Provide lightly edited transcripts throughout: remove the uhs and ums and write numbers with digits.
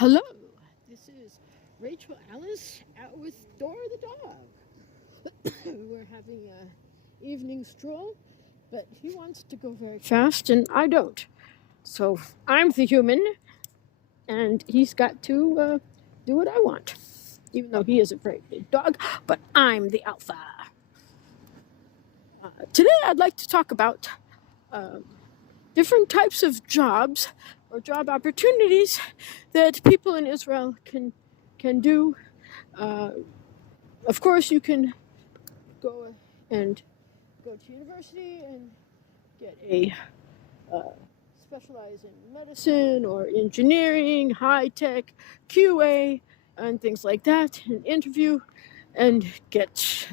Hello, this is Rachel Alice out with Dora the dog. We're having an evening stroll, but he wants to go very fast and I don't. So I'm the human and he's got to do what I want, even though he is a very big dog, but I'm the alpha. Today I'd like to talk about different types of jobs or job opportunities that people in Israel can do. Of course, you can go to university and get a specialize in medicine or engineering, high tech, QA, and things like that, and interview and get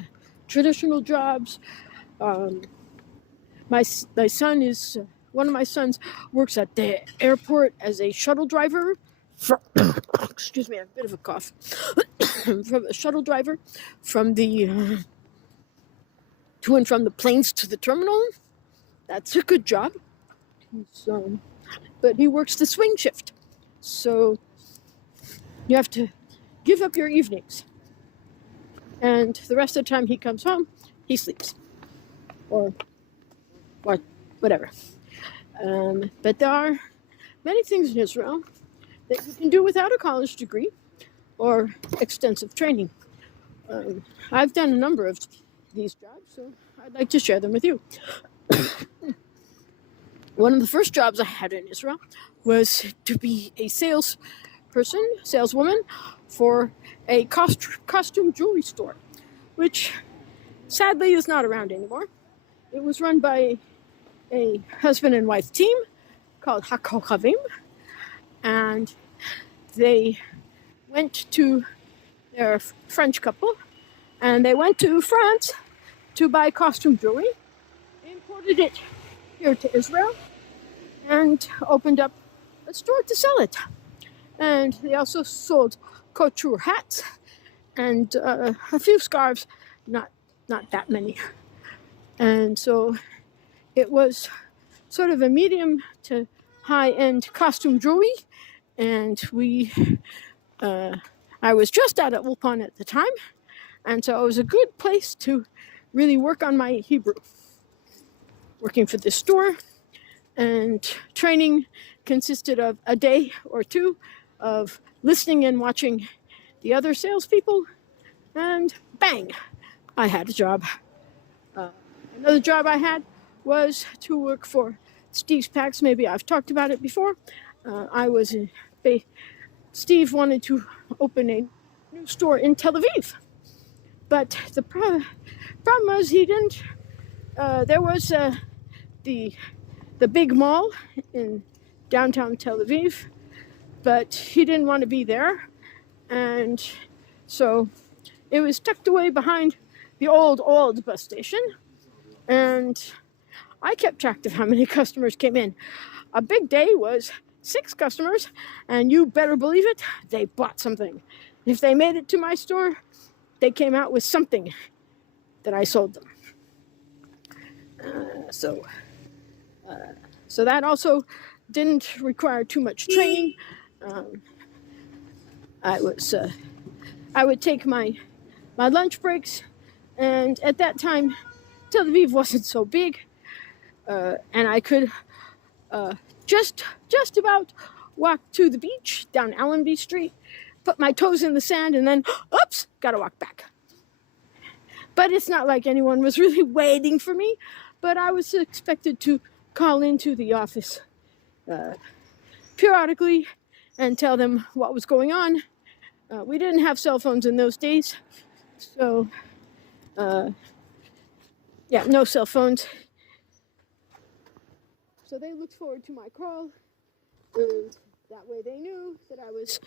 traditional jobs. My son is one of my sons works at the airport as a shuttle driver. Excuse me, I have a bit of a cough. From a shuttle driver from the to and from the planes to the terminal. That's a good job. But he works the swing shift, so you have to give up your evenings, and the rest of the time he comes home, he sleeps, or whatever. But there are many things in Israel that you can do without a college degree or extensive training. I've done a number of these jobs, so I'd like to share them with you. One of the first jobs I had in Israel was to be a saleswoman for a costume jewelry store, which sadly is not around anymore. It was run by a husband and wife team called Rachael, and they went to their French couple, and they went to France to buy costume jewelry, imported it here to Israel, and opened up a store to sell it. And they also sold couture hats and a few scarves, not that many. And so it was sort of a medium to high-end costume jewelry, and I was just out at Ulpan at the time, and so it was a good place to really work on my Hebrew. Working for this store, and training consisted of a day or two of listening and watching the other salespeople, and bang, I had a job. Another job I had was to work for Steve's Packs. Maybe I've talked about it before. Steve wanted to open a new store in Tel Aviv, but the problem was he didn't. There was the big mall in downtown Tel Aviv, but he didn't want to be there, and so it was tucked away behind the old bus station, and I kept track of how many customers came in. A big day was 6 customers, and you better believe it, they bought something. If they made it to my store, they came out with something that I sold them. So that also didn't require too much training. I would take my lunch breaks, and at that time, Tel Aviv wasn't so big, and I could just about walk to the beach down Allenby Street, put my toes in the sand, and then, oops, gotta walk back. But it's not like anyone was really waiting for me, but I was expected to call into the office periodically and tell them what was going on. We didn't have cell phones in those days, so no cell phones. So they looked forward to my call, and that way they knew that I was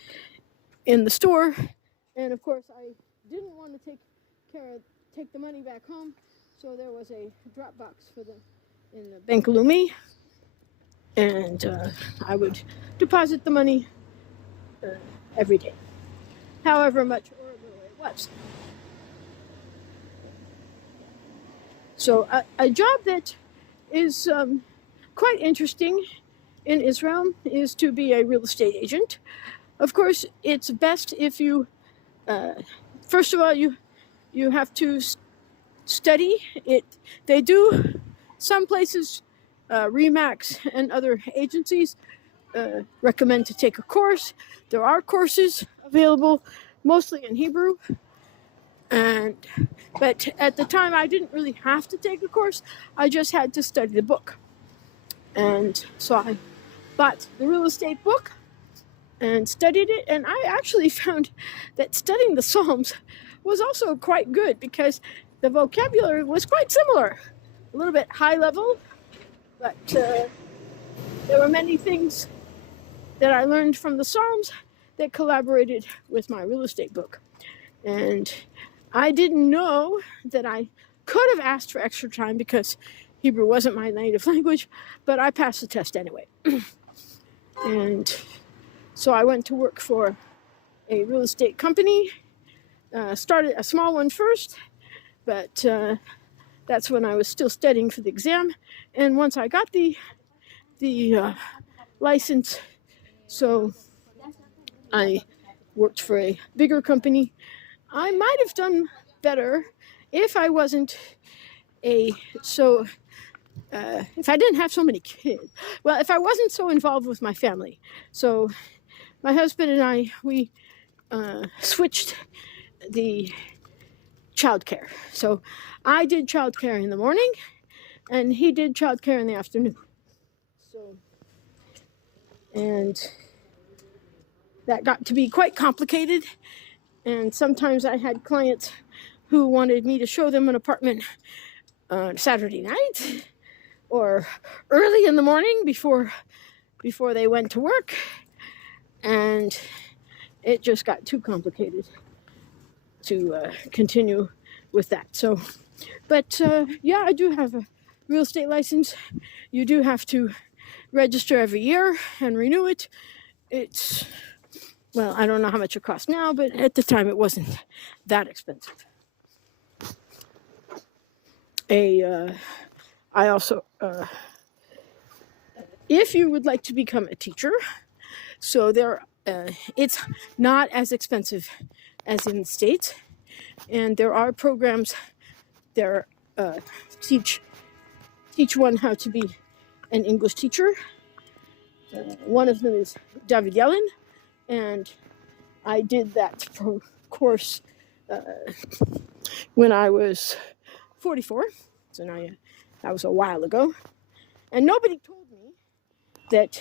in the store. And of course, I didn't want to take the money back home, so there was a drop box in the Bank Leumi, and I would deposit the money every day, however much or little it was. So a job that is quite interesting in Israel is to be a real estate agent. Of course, it's best if you, first of all, you have to study it. They do, some places, Remax and other agencies recommend to take a course. There are courses available, mostly in Hebrew. But at the time, I didn't really have to take a course. I just had to study the book. And so I bought the real estate book and studied it. And I actually found that studying the Psalms was also quite good because the vocabulary was quite similar. A little bit high level, but there were many things that I learned from the Psalms that collaborated with my real estate book. And I didn't know that I could have asked for extra time because Hebrew wasn't my native language, but I passed the test anyway. And so I went to work for a real estate company, started a small one first, but that's when I was still studying for the exam. And once I got the license, so I worked for a bigger company. I might have done better if I wasn't if I didn't have so many kids. Well, if I wasn't so involved with my family. So my husband and I, we switched the childcare. So I did childcare in the morning and he did childcare in the afternoon. And that got to be quite complicated. And sometimes I had clients who wanted me to show them an apartment on Saturday night or early in the morning before they went to work. And it just got too complicated to continue with that. So, but yeah, I do have a real estate license. You do have to register every year and renew it. It's, well, I don't know how much it costs now, but at the time it wasn't that expensive. I also, if you would like to become a teacher, so it's not as expensive as in the States, and there are programs that teach one how to be an English teacher. One of them is David Yellen, and I did that course when I was 44, so now that was a while ago. And nobody told me that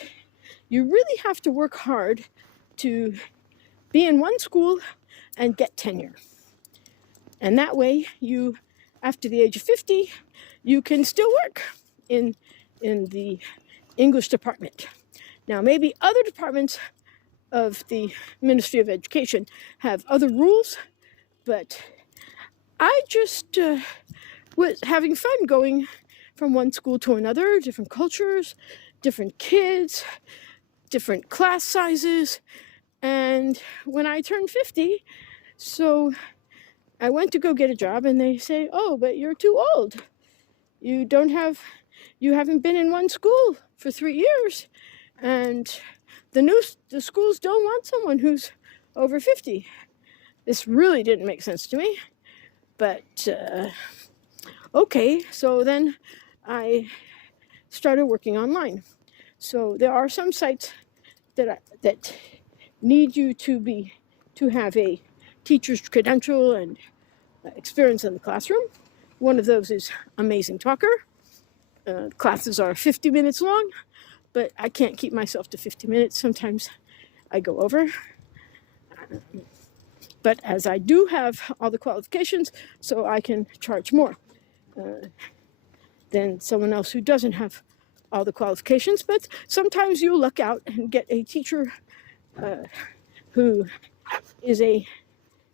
you really have to work hard to be in one school and get tenure. And that way, you, after the age of 50, you can still work in the English department. Now, maybe other departments of the Ministry of Education have other rules, but I just was having fun going from one school to another, different cultures, different kids, different class sizes. And when I turned 50, so I went to go get a job and they say, "Oh, but you're too old. You haven't been in one school for 3 years. And the schools don't want someone who's over 50. This really didn't make sense to me. But okay, so then I started working online. So there are some sites that need you to have a teacher's credential and experience in the classroom. One of those is Amazing Talker. Classes are 50 minutes long, but I can't keep myself to 50 minutes. Sometimes I go over. But as I do have all the qualifications, so I can charge more than someone else who doesn't have all the qualifications. But sometimes you luck out and get a teacher who is a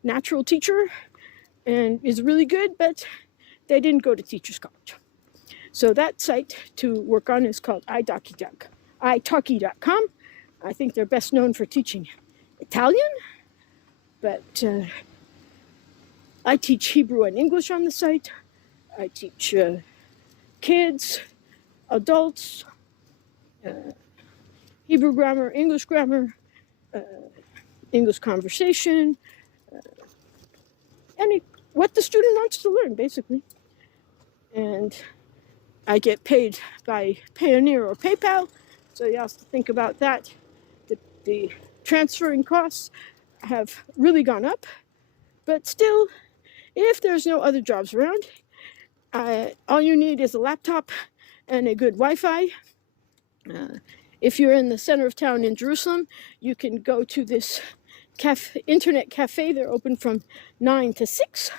natural teacher and is really good, but they didn't go to teacher's college. So that site to work on is called italki.com. I think they're best known for teaching Italian, but I teach Hebrew and English on the site. I teach kids, adults, Hebrew grammar, English grammar, English conversation, any what the student wants to learn, basically. And I get paid by Payoneer or PayPal, so you have to think about that. The transferring costs have really gone up, but still, if there's no other jobs around, all you need is a laptop and a good Wi-Fi. If you're in the center of town in Jerusalem, you can go to this internet cafe. They're open from 9 to 6,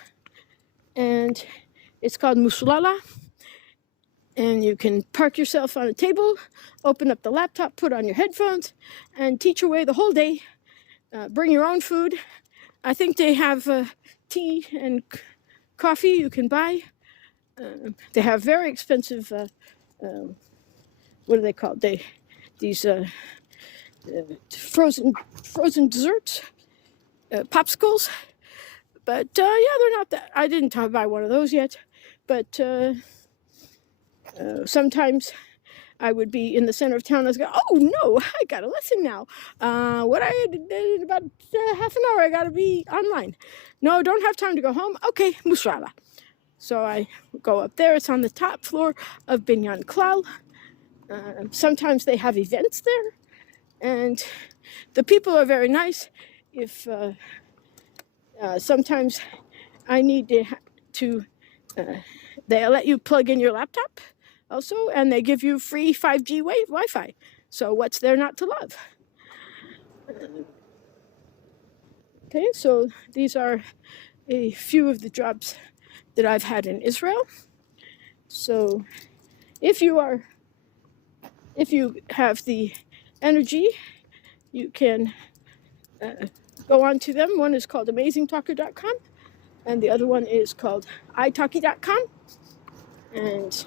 and it's called Musulala. And you can park yourself on a table, open up the laptop, put on your headphones, and teach away the whole day. Bring your own food. I think they have tea and coffee you can buy. They have very expensive, what are they called? These frozen desserts, popsicles. But yeah, they're not that. I didn't buy one of those yet, but sometimes I would be in the center of town. I was going, oh no, I got a lesson now. What I did in about half an hour, I got to be online. No, don't have time to go home. Okay, Musrala. So I go up there. It's on the top floor of Binyan Klal. Sometimes they have events there, and the people are very nice. If sometimes I need to they let you plug in your laptop also, and they give you free 5G Wi-Fi. So what's there not to love? Okay, so these are a few of the jobs that I've had in Israel. So if you have the energy, you can go on to them. One is called amazingtalker.com, and the other one is called italki.com. And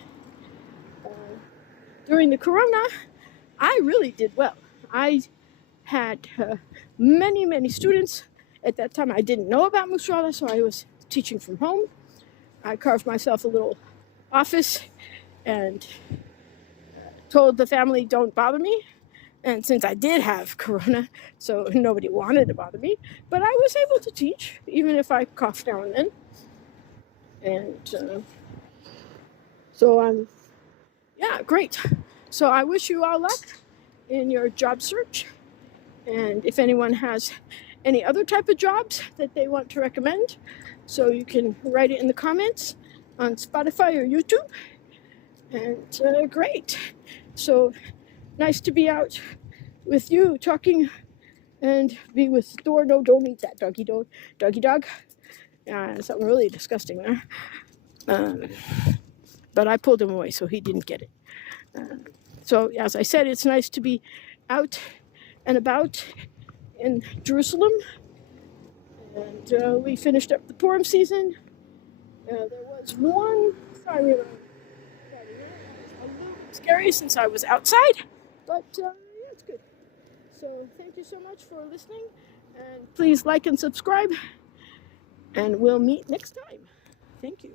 during the corona, I really did well. I had many students. At that time, I didn't know about Musrala, so I was teaching from home. I carved myself a little office and told the family, don't bother me. And since I did have corona, so nobody wanted to bother me, but I was able to teach, even if I coughed now and then. And so yeah, great. So I wish you all luck in your job search. And if anyone has any other type of jobs that they want to recommend, so you can write it in the comments on Spotify or YouTube. And great. So nice to be out with you talking and be with Thor. No, don't eat that doggy dog. Something really disgusting there. But I pulled him away, so he didn't get it. So as I said, it's nice to be out and about in Jerusalem. And we finished up the Purim season. There was one siren on Friday night. It was a little scary since I was outside, but yeah, it's good. So thank you so much for listening, and please like and subscribe, and we'll meet next time. Thank you.